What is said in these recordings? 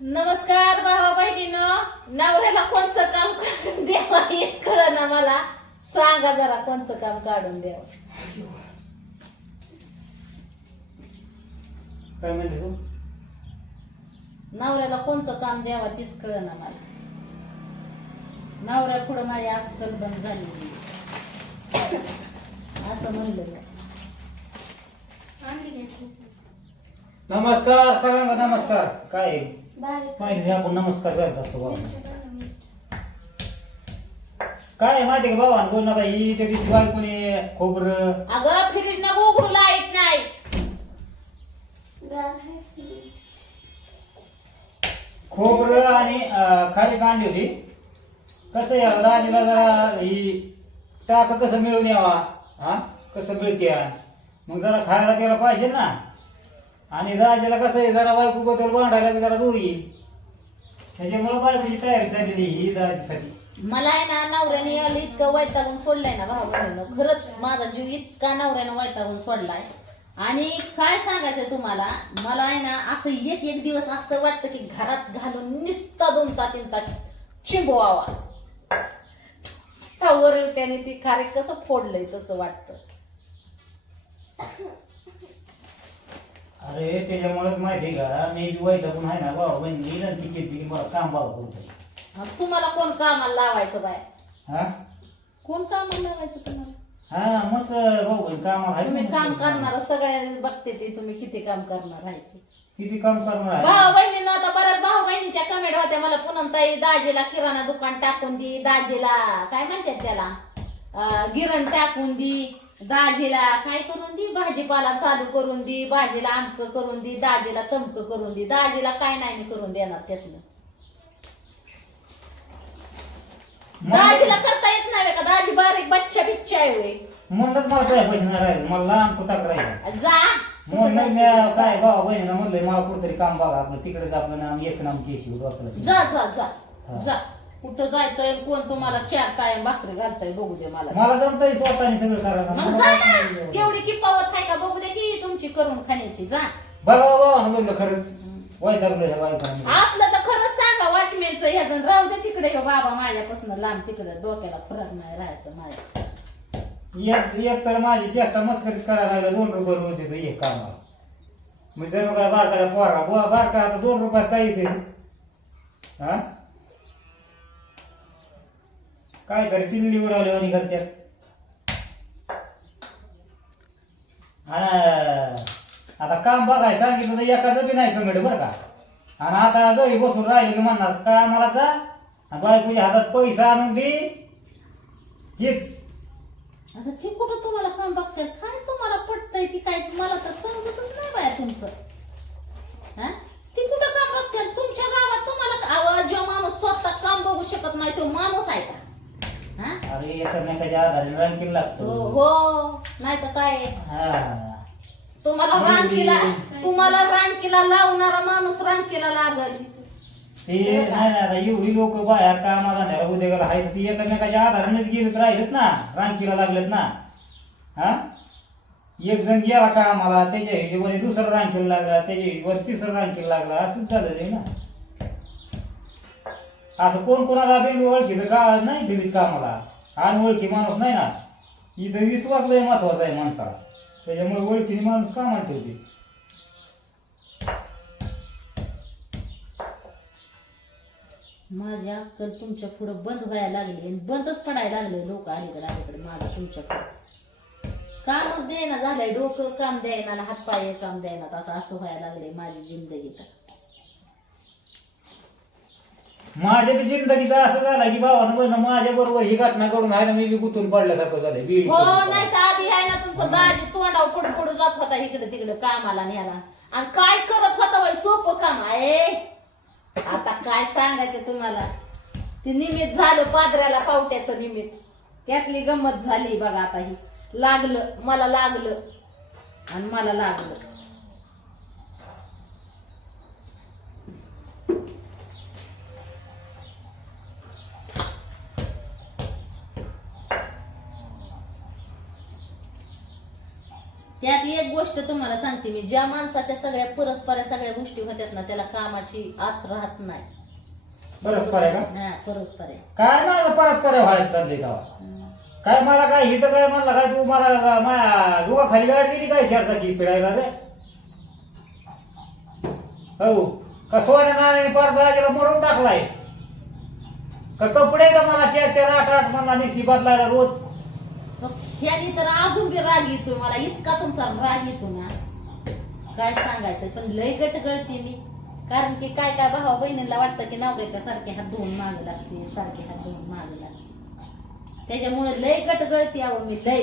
नमस्कार भावा बहिणीनं. नवऱ्याला कोणचं काम काढून द्यावा हेच कळ ना मला. सांगा जरा कोणचं काम काढून द्यावं. काय म्हणले तू? नवऱ्याला कोणचं काम द्यावा तीच कळ ना मला. नवऱ्या पुढं माझी अक्कल बंद झाली असं म्हणलं. नमस्कार सगळ्यांना नमस्कार. काय आहे? पाहिजे आपण नमस्कार करत असतो बाबा. काय आहे माहिती का बाबा? बोल नका ही त्या दिवशी बायकोने खोबरं. अगं फ्रीज ना उघडू लाइट नाही. खोबरं आणि अं, खारी कांदी होती. कसं आहे राजीला जरा ही टाक कसं मिळून यावा? हा? कसं मिळते मग जरा खायला प्यायला पाहिजे ना. आणि राजाला कसं आहे जरा बायको बद्दल भांडायला बी जरा दूर येईल. त्याच्यामुळे बायकोची तयारी झालेली ही राजासाठी. मला आहे ना नवऱ्याने याला इतकं वैतागून सोडलंय ना भाऊ बहिणीनं खरंच माझा जीव इतका नवऱ्यानं वैतागून सोडलाय. आणि काय सांगायचं तुम्हाला? मला आहे ना असं एक एक दिवस असं वाटतं की घरात घालून निसता दोन तास तीन तास चिंबवावा वरील त्याने ती खारे कसं फोडलंय तसं वाटतं? अरे त्याच्यामुळेच माहिती का? मी बी वैतागून आहे ना बाबा बहिणी विनंती केली की मला काम बघा मग तुम्हाला कोण कामाला लावायचं बाय? हा? कोण कामाला लावायचं तुम्हाला? हा मस्त भाऊ बहीण कामाला आहे तुम्ही. काम करणार सगळ्या बघते ते तुम्ही किती काम करणार आहे ते. किती काम करणार आहे? भाऊ बहिणीनं आता बऱ्याच भाऊ बहिणीच्या कमेंट होत्या. मला पूनम ताई दाजीला किराणा दुकान टाकून दी दाजीला. काय म्हणतात त्याला? अं, गिरण टाकून दी. दाजीला काय करून दी? भाजीपाला चालू करून दी भाजीला आमक करून दी दाजीला तमक करून दी. दाजीला काय नाही मी करून देणार त्यातलं. दाजीला करता येत नाही का? दाजी बारीक बच्चा बिच्चा आहे होय. म्हणूनच मला काय पैसे नाही राहिले. मला लहान कुठं करायचं जा. म्हणून मी काय भावा बहिणीला म्हणलंय मला कुठतरी काम बघा. आपलं तिकडेच आपलं नाम एक नाम केशी जा जा जा. जा. कुठं जायचंय कोण तुम्हाला चार टाइम भाकरी घालतोय बघू दे मला. मला जमतंय स्वतःने सगळं करायला. मग जा ना. तेवढी किपावत आहे का? बघू दे की तुमची करून खाण्याची. जा. बघा बाबा म्हणलं खरंच. वैतागलं ह्या बायकांनी असलं तर खरंच सांगा वॉचमॅनचं ह्या जण राहू दे तिकडे. ह्यो बाबा माझ्यापासून लांब तिकडे डोक्याला फरक नाही राहायचं माझ्या. एक एक तर माझी चेष्टा मस्करीच करायला लागला दोन रुपये होते तो एक कामाला. मग जर काय बारकाला पोरा बुवा बारका आता दोन रुपयात काय येते. हा? काय तरी निवड उडवली आणि करत्यात आणि आता काम बघाय सांगितलं तर एकाचं बी नाही पेमेंट बरं का? आणि आता घरी बसून राहिले की म्हणणार काय मला जा आणि बायकोच्या हातात पैसा आणून दे. हेच. आता ती कुठं तुम्हाला काम बघताय? काय तुम्हाला पटतंय ती काय? तुम्हाला तर समजतच नाही बाया तुमचं. हा? ती कुठं काम बघते तुमच्या गावात तुम्हाला आवाज माणूस स्वतः काम बघू शकत नाही तो अरे एकमेकाच्या आधारे रँकिंग हो लागतो. हो नाही तर काय? आहे? हा. तुम्हाला रांकीला तुम्हाला रांकीला लावणारा माणूस रांकीला लागल. ते नाही नाही आता एवढी लोक बाहेर कामाला नाही उद्या गेला आहेत ती एकमेकाच्या आधारानेच गेलेत राहिलेत ना रांकीला लागलेत ना. हा? एक जण गेला कामाला त्याच्या हिशोबाने दुसरा रांकीला लागला त्याच्या हिशोबाने तिसरा रांकीला लागला असंच झालं ते ना. असं कोण कोणाला बिन ओळखीचं का नाही ठेवीत कामाला. अनओळखी माणूस नाही ना? इथं विश्वास लय महत्त्वाचा आहे माणसाला. त्याच्यामुळे ओळखीने माणूस कामाला होती माझी अक्कल तुमच्या पुढं बंद व्हायला लागली आणि बंदच पडायला लागले. लोक अलीकडे अलीकडे माझा तुमच्यापुढे. कामच देना झालंय. डोकं काम द्यायना हात पाय काम द्यायना आता असं व्हायला लागले माझी जिंदगी तर. माझ्या बी जिंदगीचा असं झालं की भावानं म्हणणं माझ्या बरोबर ही घटना घडून आहे ना मी बी गुतून पडल्यासारखं झालंय बीड हो नाही तर आधी आहे ना तुमचं दाजी तोंडावर पुढे पुढे जात होता इकडे तिकडे कामाला न्याला आणि काय करत होता बाई सोपं काम आहे. आता काय सांगायचं तुम्हाला? ते निमित्त झालं पादऱ्याला पावट्याचं निमित्त. त्यातली गंमत झाली बघा आता ही. लागलं मला लागलं. आणि मला लागलं. त्यात एक गोष्ट तुम्हाला सांगते मी. ज्या माणसाच्या सगळ्या परस्पर सगळ्या गोष्टी होत्यात ना त्याला कामाची आच राहत नाही. परस्पर आहे का? हा परस्पर आहे. काय माझं परस्पर व्हायचं चाललंय का? हम्म. काय मला काय हिथं काय म्हणलं काय तू मला माझ्या डोका खाली गाडी दिली काय चारचा की फिरायला रे? हो का सोन्या नाण्याने पार मोडून टाकलाय? का कपडे का मला चार चार आठ आठ मला निस्ती बदलायला रोज ह्यानी तर अजून बी राग येतो मला. इतका तुमचा राग येतो ना. काय सांगायचं? पण लय गट गळते मी. कारण की काय काय भावा बहिणीला वाटतं की नवऱ्याच्या सारखे हात धुवून माग लागते सारखे हात धुवून माग लागते. त्याच्यामुळे लय गट गळते अहो मी लय.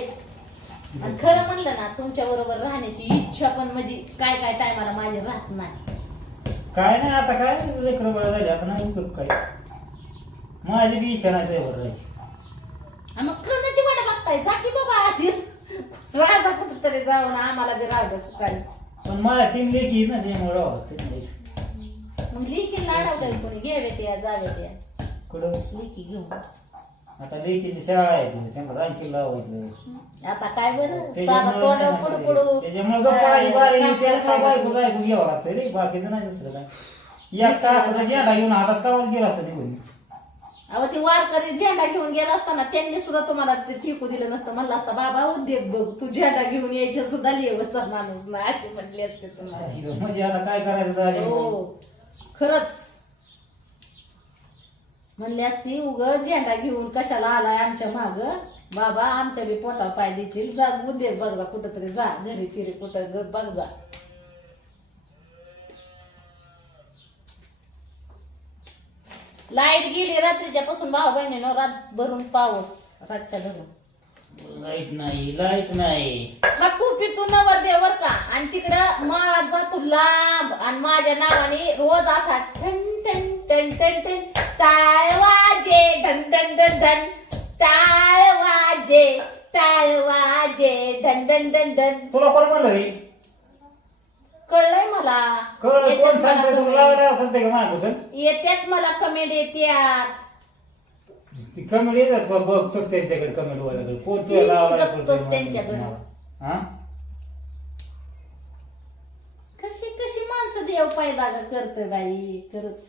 आणि खरं म्हणलं ना तुमच्या बरोबर राहण्याची इच्छा पण म्हणजे काय काय टायमाला माझी राहत नाही. काय नाही आता काय लेकरं बळ झाली आता नाही उपयोग काय माझी बी इच्छा नाही त्यावर राहायची. मग करण्याची वाट बघताय. जा की बाबा आधीच राजा कुठेतरी जाऊन आम्हाला बी राहू सुखारी पण मला तीन लेखी ना त्यामुळे राहावं तीन लेकी. मग लिखी लाडवलंय कोणी? घ्यावे त्या जावे त्या कुठं? लिखी घेऊन. आता लेकीची शाळा आहे तिथे त्यांना रांकी लावायचं. आता काय बरं? साधा पुढू पुढू त्याच्यामुळे गप्पाची बारी त्याच्यामुळे बायको ऐकून घ्यावं लागतं रे बाकीचं नाही दुसरं काय. एक तास झेंडा घेऊन हातात कावाच गेला असतं निघून. अहो ती वारकरी झेंडा घेऊन गेला असताना त्यांनी सुद्धा तुम्हाला ते दिलं नसतं. म्हणलं असतं बाबा उद्योग बघ तू झेंडा घेऊन यायच्या सुद्धा लेवचा माणूस ना अशी म्हणली असते तुम्हाला. म्हणजे आता काय करायचं हो खरंच. म्हणली असती उग झेंडा घेऊन कशाला आलाय आमच्या माग? बाबा आमच्या बी पोटा पाय देशील. जा उद्योग बघ जा कुठं तरी जा घरी फिरी कुठं ग- बघ जा. लाइट गेली रात्रीच्या पासून भाऊ बहिणीनं रात भरून पाऊस रातच्या धरून लाइट नाही लाइट नाही. खातू पितू नवर देवर का. आणि तिकडं माळात जातो लांब. आणि माझ्या नावाने रोज असा ठण ठण टन टन टन टाळ वाजे. ढन ढन ढन ढन टाळ वाजे टाळ वाजे. ढन ढन ढन ढन तुला कोण म्हणलं रे कळलंय मला? कळ येत्यात कोण मला सांगतोय? तुला comment. लावायला सांगते का माझ्याबद्दल येत्यात मला कमेंट येत्यात ती कमेंट येतात बघ बघतो त्यांच्याकडे कमेंट वाल्याकडे कोण ती तुला लावायला करतोय त्यांच्याकडे. हा? कशी कशी माणसं देव पैदा करतोय बाई? खरंच.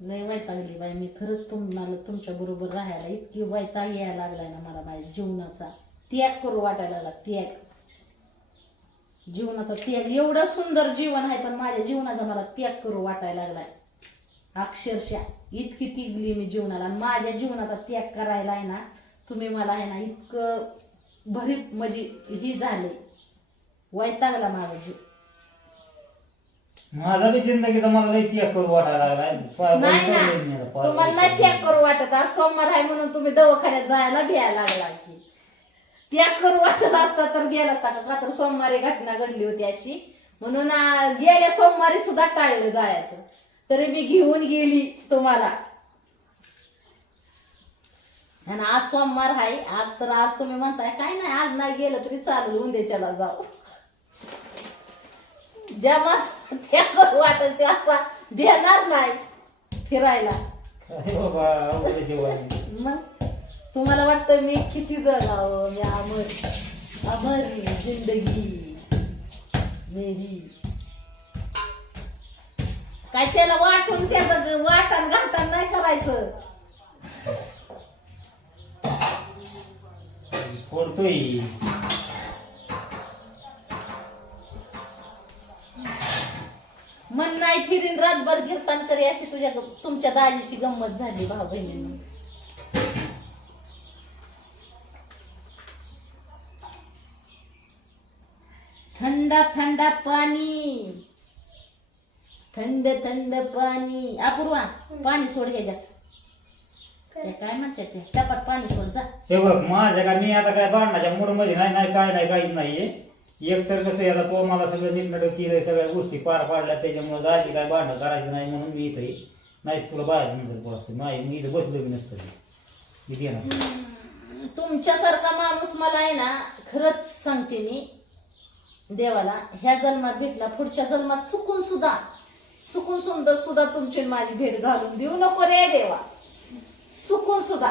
लय वैतागली बाई. मी खरंच तुम्हाला तुमच्या बरोबर राहायला इतकी वैताग यायला लागलाय ना मला माझ्या जीवनाचा. त्याग करू वाटायला लागला त्याग. जीवनाचा त्याग. एवढं सुंदर जीवन आहे पण माझ्या जीवनाचा मला त्याग करू वाटायला लागलाय. अक्षरशः इतकी तिगली मी जीवनाला. आणि माझ्या जीवनाचा त्याग करायला आहे ना तुम्ही मला आहे ना इतकं भरीप म्हणजे ही झाले. वैतागला माझा जीव. माझा बी जिंदगीचा मला लई त्याग करू वाटायला लागलाय. पा- नाही वैतागलोय मी आता, ना पा- तुम्हाला नाही त्याग करू वाटत. आज सोमवार आहे म्हणून तुम्ही दवाखान्यात जायला घ्यायला लागला की. त्याग करू वाटत असता तर गेला असता का? का तर सोमवारी घटना घडली होती अशी. म्हणून गेल्या सोमवारी सुद्धा टाळलं जायचं. तरी मी घेऊन गेली तुम्हाला. आणि आज सोमवार आहे. आज तर आज तुम्ही म्हणताय काय नाही आज नाही गेलं तरी चालेल उद्याच्याला जाऊ. ज्या माणसाला त्या करू वाटेल ते असा देणार नाही फिरायला. मग? तुम्हाला वाटतं मी किती जगावं? मी अमर. अमर जिंदगी. मेरी. काय त्याला वाटून त्याचं वाटण घाटण नाही करायचं. फोडतोय. मन नाही फिरीन रातभर कीर्तन करी अशी तुझ्या तुमच्या दाजीची गंमत झाली भाऊ बहिणींनी. थंडा थंडा पाणी. थंड थंड पाणी. अपूर्वा पाणी सोड ह्याच्यात. ते काय म्हणतात ते? टपात पाणी सोड जा. हे बघ माझ्या का मी आता काय भांडणाच्या मूडमध्ये नाही नाही काय नाही काहीच नाहीये. एक तर कसं आहे, आता तो मला सगळं नीटनाटक केलंय सगळ्या गोष्टी पार पाडल्या त्याच्यामुळे दाजी काय भांडण करायचं नाही म्हणून मी इथं. नाही तुला बाहेर नंतर नाही मी इथं बसलो बी नसतं. मी घेणार तुमच्यासारखा माणूस मला आहे ना खरंच सांगते मी देवाला ह्या जन्मात भेटला पुढच्या जन्मात चुकून सुद्धा चुकून सुद्धा सुद्धा तुमची माझी भेट घालून देऊ नको रे देवा. चुकून सुद्धा.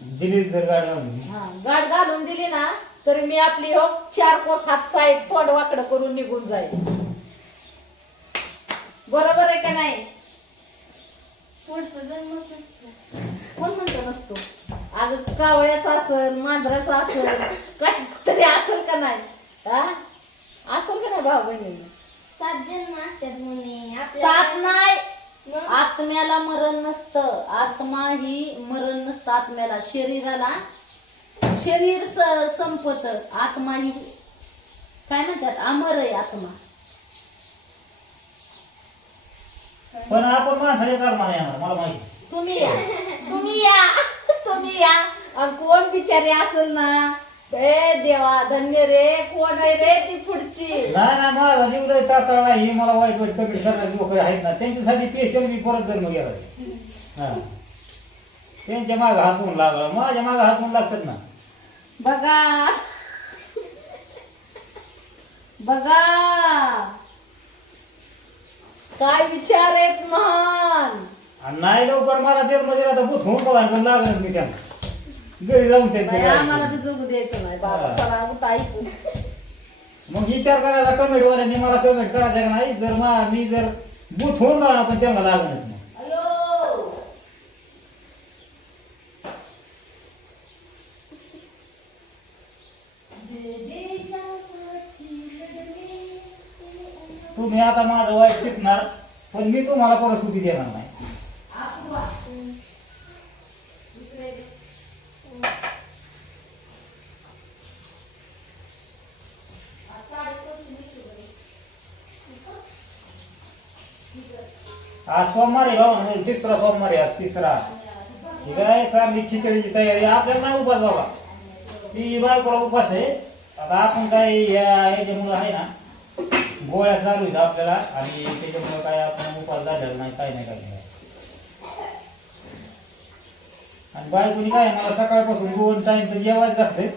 दिली तर गाडी आणून. हा गाठ घालून दिली ना तरी मी आपली हो चार कोस हात साईड तोंड वाकडं करून निघून जाईल. बरोबर आहे का नाही? पुढचं नसतं. कोण म्हणतो नसतो. अगं कावळ्याचा असल मांजराचा असल कशाचा तरी असल का नाही? हा असल का नाही भाऊ बहिणी? सात जन्म असतात म्हणे. सात आपल्याला नाही. मग आत्म्याला मरण नसतं. आत्मा ही मरण नसतं आत्म्याला शरीराला. शरीर स- संपत. आत्मा ही काय म्हणतात? अमर आहे आत्मा. पण आपण माणसाच्या कर्माने येणार मला माहिती. तुम्ही या. तुम्ही या. तुम्ही या. आणि कोण बिचारी असेल ना? ए देवा धन्य रे कोण आहे रे ती पुढची? नाही ना माझा जीव लय तातडला ही मला वाईट वाईट कपडे करणारे लोक आहेत ना त्यांच्यासाठी स्पेशल मी परत जन्म गेला हा. त्यांच्या माग हातून लागला माझ्या माग हातून लागतात ना. बघा. बघा. काय विचार आहेत महान? आणि नाही लवकर मला जन्म दिला तर बुथ होऊन बघा पण लागणार मी त्यांना. घरी जाऊन नाही, आम्हाला बी जगू द्यायचं नाही बाबा हा. चला उठा ऐकून मग विचार करायला कमेंट वाल्यांनी मला कमेंट करायचं का नाही जर मा मी जर बुथ होऊन राहणार पण त्यांना लागणारच नाही. तुम्ही आता माझं वाईट शिकणार पण मी तुम्हाला परत सुखी देणार नाही आज सोमवार आहे हो, म्हणजे तिसरा सोमवार आज तिसरा. ठीक आहे चांगली खिचडीची तयारी. आपल्याला नाही उपास बाबा. ती बायकोला उपास आहे. आता आपण काय याच्यामुळं आहे ना गोळ्या चालू आहेत आपल्याला आणि त्याच्यामुळं काय आपण उपास झालेला नाही काय नाही काय आणि बायकोनी काय मला सकाळपासून दोन टाइम तर जेवायच लागतंय.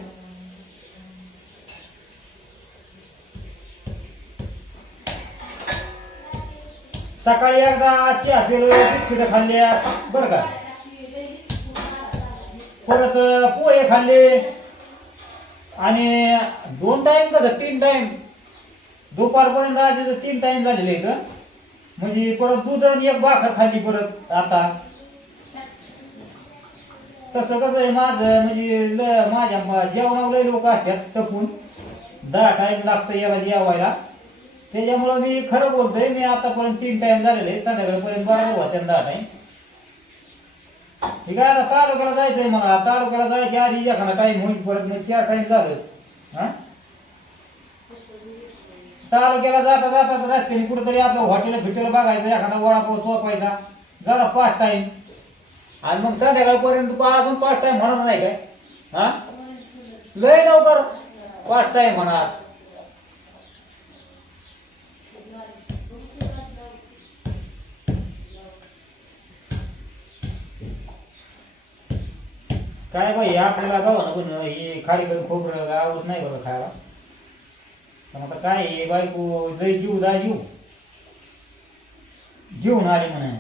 सकाळी एकदा चहा पिलो बिस्किट खाल्ल्या. बरं का? परत पोहे खाल्ले. आणि दोन टाइम कसं तीन टाइम दुपारपर्यंत आज तीन टाइम झालेले इथं म्हणजे परत दूध आणि एक भाकर खाल्ली परत आता. तसं कसं आहे माझं म्हणजे ल- माझ्या जेवणावर लय लोक असतात तपून. दहा टाइम लागतं याला जेवायला त्याच्यामुळं मी खरं बोलतोय मी आतापर्यंत तीन टाइम झालेले संध्याकाळपर्यंत बरोबर होत्या दहा टाइम ठीक आहे आता तालुक्याला जायचंय मला. तालुक्याला जायच्या आधी एखादा टाइम होईल परत मग चार टाइम झालंच हा? तालुक्याला जाता जाता रस्त्याने कुठेतरी आपलं हॉटेल फिटेल बघायचं एखादा वडापाव चोपायचा. झाला पाच टाइम आणि मग संध्याकाळपर्यंत अजून पाच टाइम म्हणत नाही काय? हा? लय लवकर. पाच टाइम म्हणा काय बाई आपल्याला गावानं पण हे खाली पण खोबरं आवडत नाही बरं खायला. पण आता काय हे बायको लय जीव दा जीव. घेऊन आले म्हणे.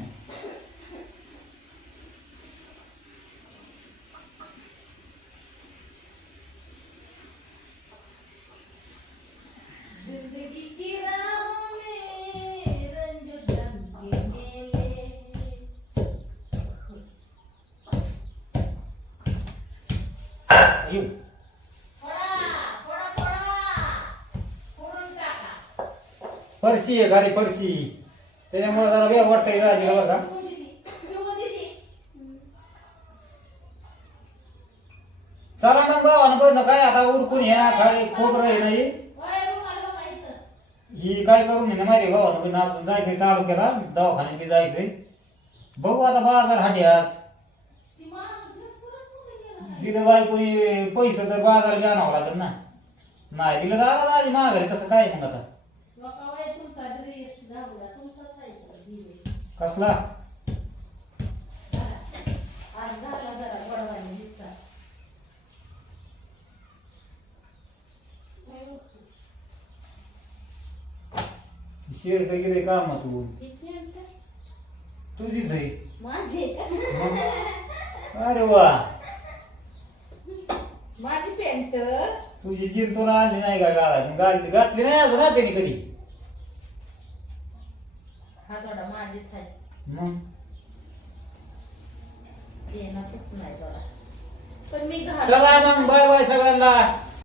टाका. फरशी आहे गाडी फरशी. त्याच्यामुळे जरा वेळ वाटतंय गाडीला बघा. चला मग भावानं बरं काय आता उरकून या काय खोबरं आहे नाही. ही काय करून ना माहिती भावानं पण आपण जायचंय तालुक्याला दवाखान्यात जायचंय. बघू आता बाजार हाटी आज ती माणूस भरपूरच कुठे गेला काय? दिलं बायकोनी पैसे तर बाजार घ्या आणावं लागेल ना. नाही दिलं आला माझी माघारी तसं काय मग आता. कसला. शेर तर गेले काम तू? तुझीच आहे. माझे का? अरे वा. माझी पॅन्ट तुझी जीन तुला आणली नाही का गावात घातली घातली नाही अजून राहते कधी? हा थोडा माझीच आहे. मग? येणारच नाही थोडा. पण मी चला घाल मग बाय बाय सगळ्यांना.